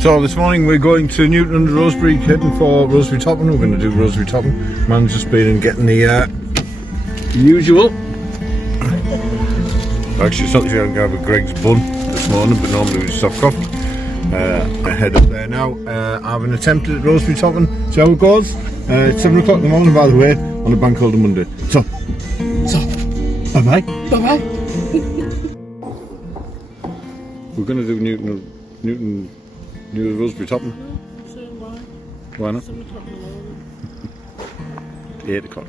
So this morning we're going to Newton and Roseberry, heading for Roseberry Topping. We're going to do Roseberry Topping. Man's just been and getting the usual. Actually, it's not that I'm going to have a Greg's bun this morning, but normally we soft coffee. I head up there now. I have an attempt at Roseberry Topping. See how it goes. It's 7 o'clock in the morning, by the way, on a bank holiday Monday. So, bye bye. We're going to do Newton Roseberry Topping. Why not? 7 o'clock in the morning. 8 o'clock.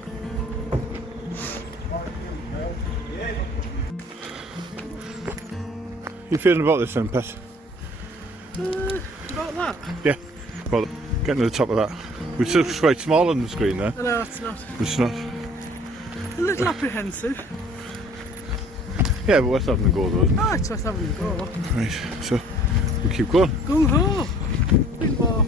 You feeling about this then, Pet? About that? Yeah. Well, getting to the top of that. Which looks quite small on the screen there. No, it's not. It's not. A little apprehensive. Yeah, but worth having a go though, isn't it? Oh, it's worth having a go. Right, so we'll keep going. Gung ho! Big walk.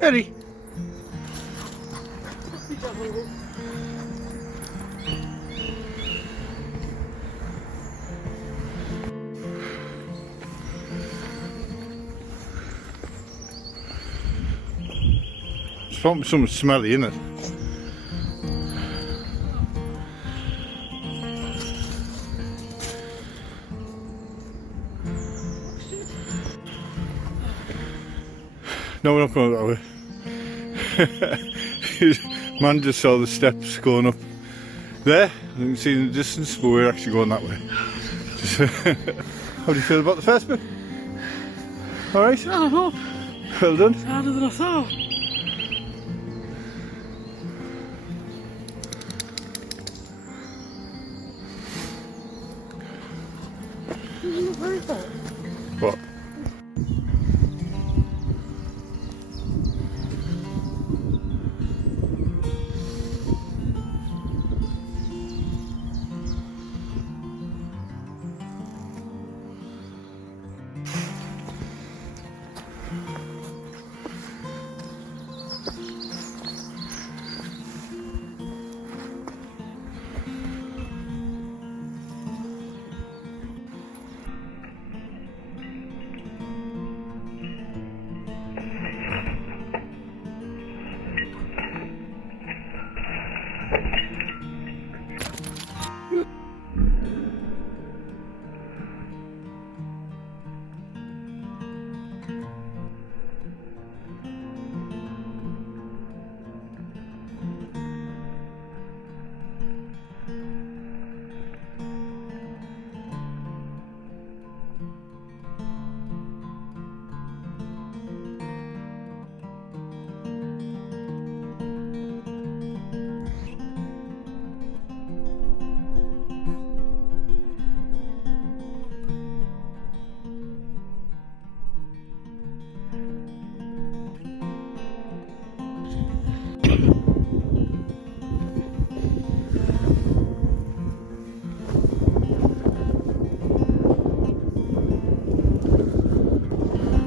Eddie! It's probably something smelly, isn't it? No, we're not going that way. Man just saw the steps going up there. You can see in the distance, but we're actually going that way. How do you feel about the first bit? Alright? I don't know. Well done. It's harder than I thought. Isn't it very far? What?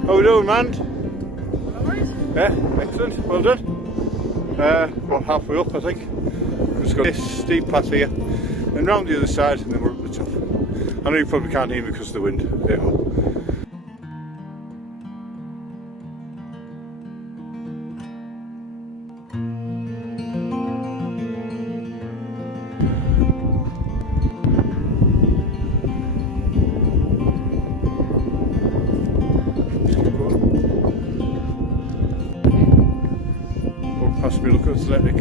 How we doing, man? Alright. Yeah, excellent, well done. About halfway up, I think. We've just got this steep path here, and round the other side, and then we're up the top. I know you probably can't hear me because of the wind. There you go. We look athletic.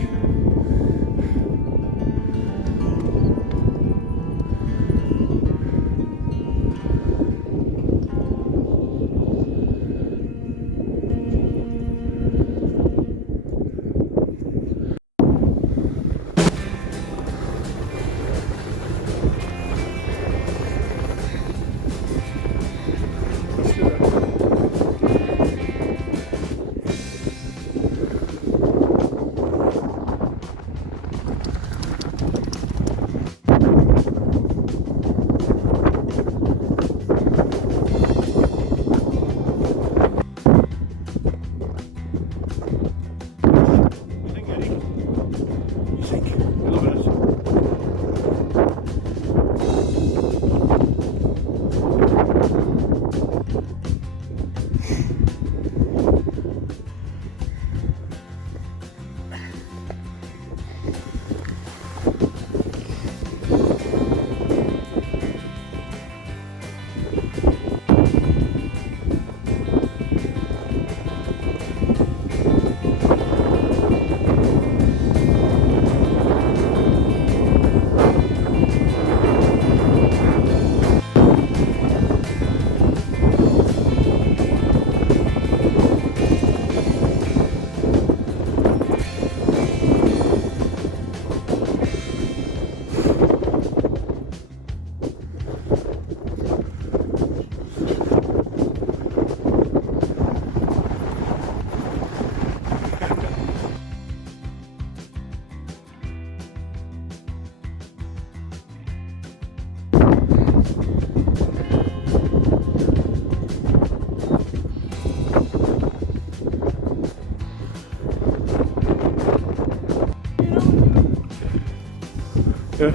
Yeah.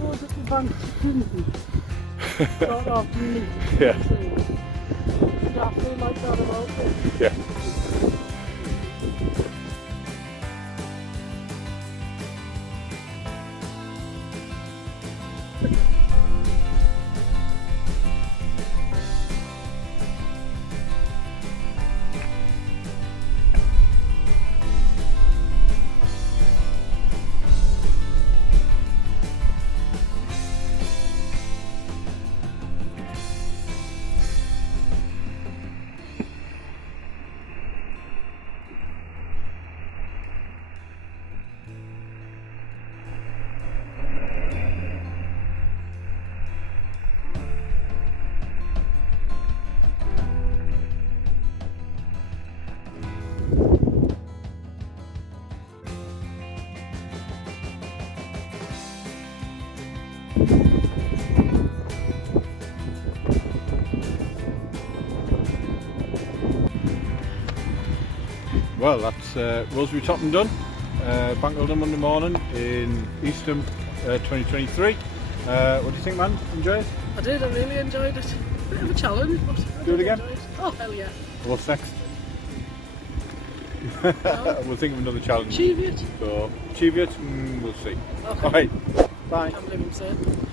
Oh, just a bunch of things. Start off me. Yeah. Did I feel like that about it? Yeah. Well, that's Roseberry Topping done. Bank holiday Monday morning in Eastham 2023. What do you think, man? Enjoy it? I did, I really enjoyed it. Bit of a challenge, but I Do it did again? enjoy it. Oh, hell yeah. What's next? We'll think of another challenge. Achieve it. So, achieve it, we'll see. Okay. Alright, bye. Can't believe I'm saying.